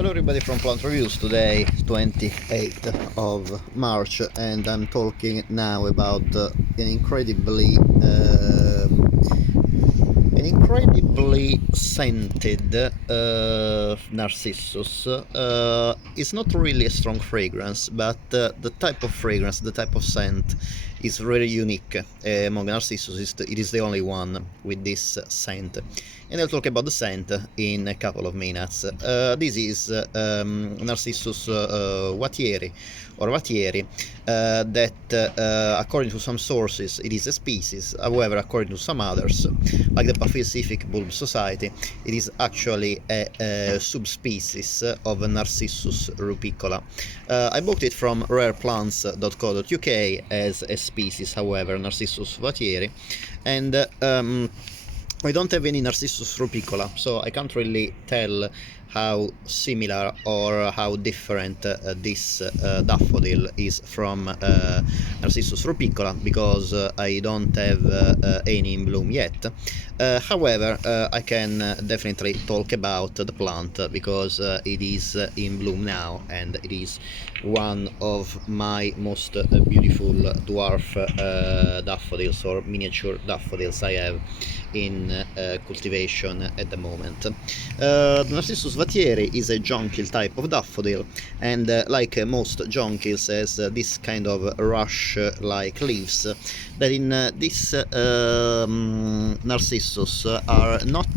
Hello everybody from Plant Reviews. Today 28th of March and I'm talking now about an incredibly scented Narcissus. It's not really a strong fragrance, but the type of fragrance, the type of scent is really unique among Narcissus. It is the only one with this scent. And I'll talk about the scent in a couple of minutes. This is Narcissus watieri that according to some sources it is a species. However, according to some others, like the Pacific Bulb Society, it is actually a subspecies of Narcissus rupicola. I bought it from rareplants.co.uk as a species, however, Narcissus watieri, and I don't have any Narcissus rupicola, so I can't really tell how similar or how different this daffodil is from Narcissus rupicola, because I don't have any in bloom yet. However, I can definitely talk about the plant because it is in bloom now, and it is one of my most beautiful dwarf daffodils or miniature daffodils I have in cultivation at the moment. Narcissus watieri is a jonquil type of daffodil, and like most jonquils has this kind of rush-like leaves that in this Narcissus are not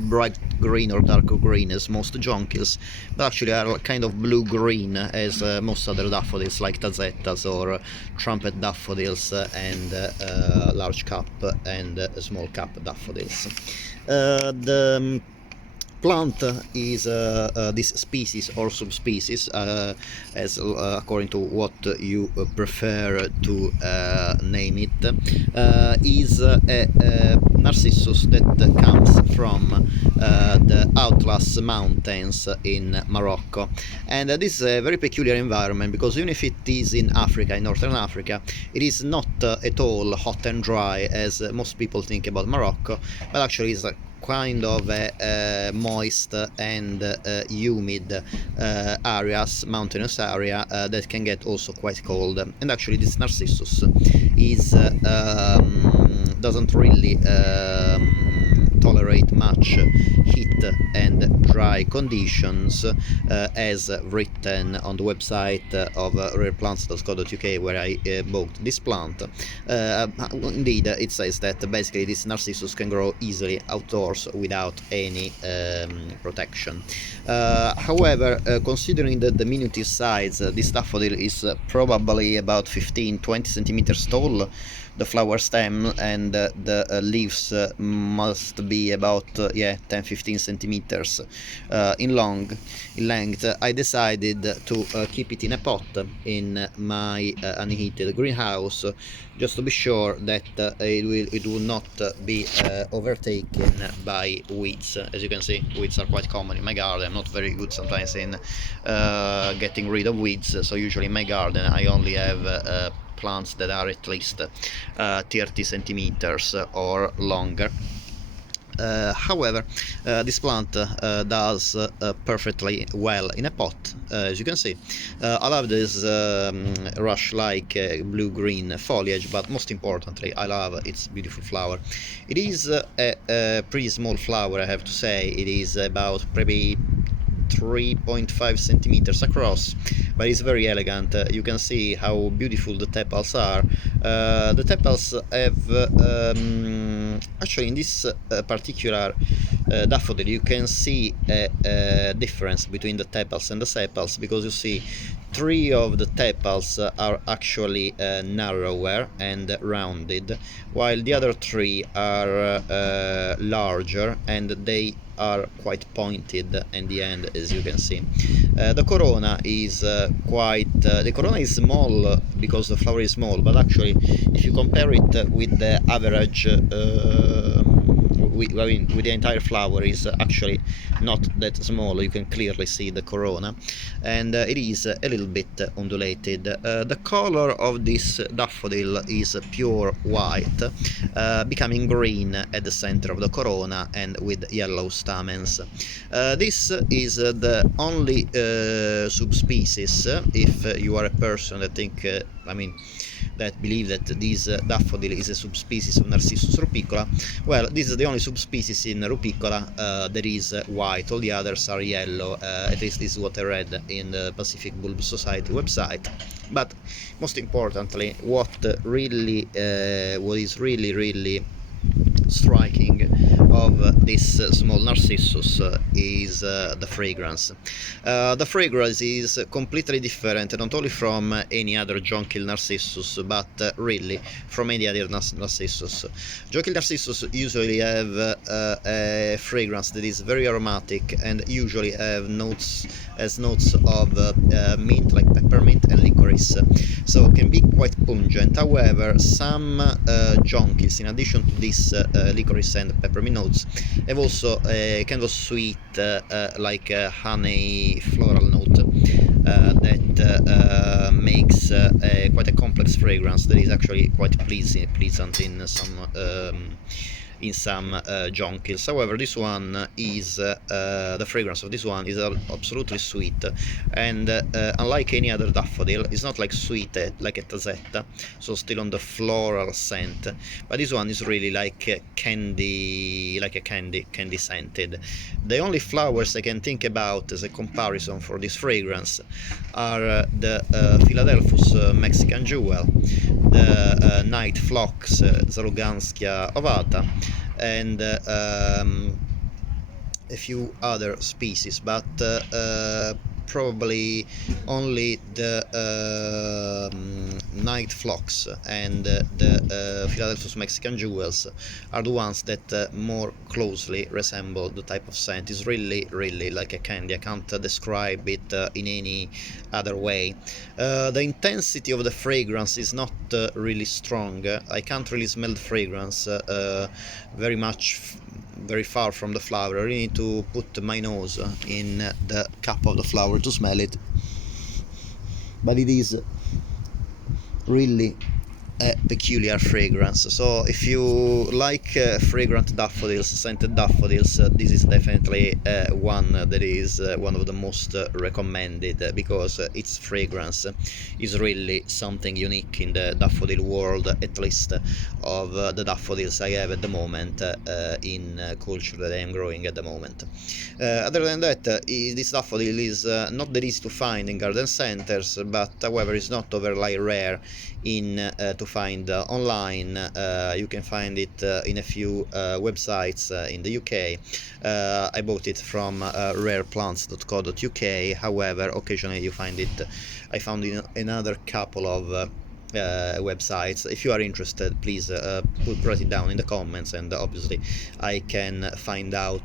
bright green or dark green as most jonquils, but actually are kind of blue-green as most other daffodils like tazettas or trumpet daffodils and large cap and small cap daffodils. The plant is this species or subspecies, as according to what you prefer to name it, is a Narcissus that comes from the Atlas Mountains in Morocco, and this is a very peculiar environment because even if it is in Africa, in northern Africa, it is not at all hot and dry as most people think about Morocco, but actually is kind of a moist and humid areas, mountainous area that can get also quite cold. And actually this Narcissus is doesn't really tolerate much heat and dry conditions, as written on the website of rareplants.co.uk where I bought this plant. Indeed, it says that basically this Narcissus can grow easily outdoors without any protection. However, considering the diminutive size, this daffodil is probably about 15-20 centimeters tall, the flower stem, and the leaves must be about 10-15 centimeters in length. I decided to keep it in a pot in my unheated greenhouse, just to be sure that it will not be overtaken by weeds. As you can see, weeds are quite common in my garden. I'm not very good sometimes in getting rid of weeds, so usually in my garden I only have plants that are at least 30 centimeters or longer. However, this plant does perfectly well in a pot, as you can see. I love this rush-like blue-green foliage, but most importantly, I love its beautiful flower. It is a pretty small flower, I have to say. It is about maybe 3.5 centimeters across, but it's very elegant. You can see how beautiful the tepals are. The tepals have actually in this particular daffodil you can see a difference between the tepals and the sepals, because you see 3 of the tepals are actually narrower and rounded, while the other 3 are larger and they are quite pointed in the end, as you can see. The corona is the corona is small because the flower is small, but actually if you compare it with the average I mean, with the entire flower is actually not that small. You can clearly see the corona, and it is a little bit undulated. The color of this daffodil is pure white, becoming green at the center of the corona and with yellow stamens. This is the only subspecies. If you are a person that that believe that this daffodil is a subspecies of Narcissus rupicola, well, this is the only subspecies in rupicola that is white. All the others are yellow. At least this is what I read in the Pacific Bulb Society website. But most importantly, what is really striking of this small Narcissus is the fragrance. The fragrance is completely different, not only from any other jonquil Narcissus, but really from any other Narcissus. Jonquil Narcissus usually have a fragrance that is very aromatic and usually have notes of mint, like peppermint and licorice, so it can be quite pungent. However, some jonquils, in addition to this licorice and peppermint notes, have also a kind of sweet, like a honey floral note that makes quite a complex fragrance that is actually quite pleasant in some jonquils. However, this one is the fragrance of this one is absolutely sweet, and unlike any other daffodil, it's not like sweet like a tazetta, so still on the floral scent, but this one is really like a candy scented. The only flowers I can think about as a comparison for this fragrance are the Philadelphus Mexican Jewel, the Night Phlox, Zaluzianskya ovata, and a few other species, but probably only the Night Phlox and the Philadelphus Mexican Jewels are the ones that more closely resemble the type of scent. It's really like a candy. I can't describe it in any other way. The intensity of the fragrance is not really strong. I can't really smell the fragrance very far from the flower. I really need to put my nose in the cup of the flower to smell it, but it is really a peculiar fragrance. So if you like fragrant daffodils, scented daffodils, this is definitely one that is one of the most recommended, because its fragrance is really something unique in the daffodil world, at least of the daffodils I have at the moment in culture that I am growing at the moment. Other than that, this daffodil is not that easy to find in garden centers, but however is not overly rare to find online. You can find it in a few websites in the UK. I bought it from rareplants.co.uk. However, occasionally I found in another couple of websites. If you are interested, please write it down in the comments, and obviously I can find out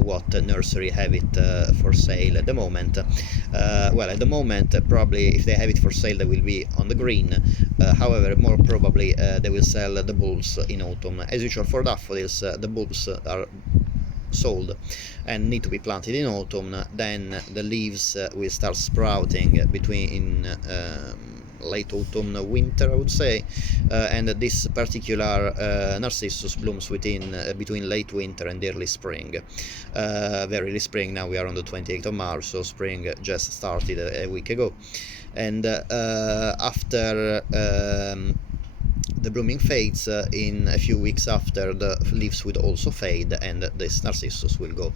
what nursery have it for sale at the moment. Well, at the moment, probably if they have it for sale, they will be on the green. However, more probably they will sell the bulbs in autumn. As usual for daffodils, the bulbs are sold and need to be planted in autumn. Then the leaves will start sprouting between late autumn, winter, I would say, and this particular Narcissus blooms between late winter and early spring. Very early spring. Now we are on the 28th of March, so spring just started a week ago, and after the blooming fades, in a few weeks after, the leaves will also fade and this Narcissus will go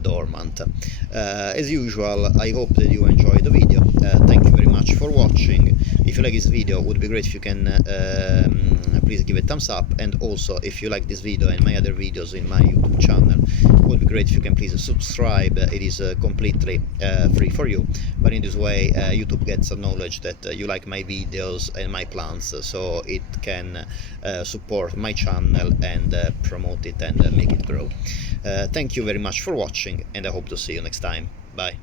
dormant. As usual, I hope that you enjoyed the video. Thank you very much for watching. If you like this video, it would be great if you can please give it a thumbs up, and also if you like this video and my other videos in my YouTube channel, it would be great if you can please subscribe. It is completely free for you, but in this way YouTube gets a knowledge that you like my videos and my plans, so it can support my channel and promote it and make it grow. Thank you very much for watching, and I hope to see you next time. Bye.